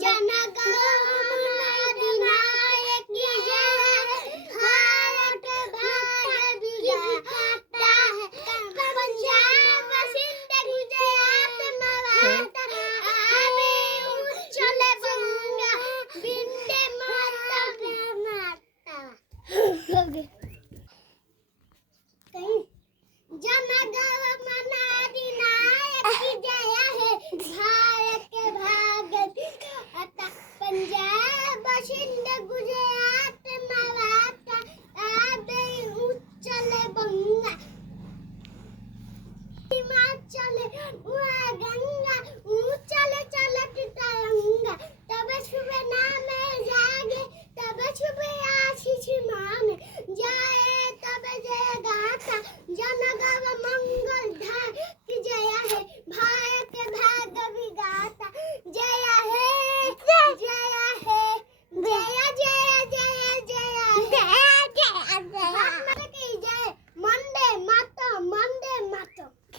जनगणमन अधिनायक जय, भारत भाग्य विधाता है, पंजाब सिंध गुजरात मराठा, आवे उच्चल बंगा, विंध्य माता जनगणमन अधिनायक जय है, भारत के भाग्य विधाता, पंजाब सिंध गुजरात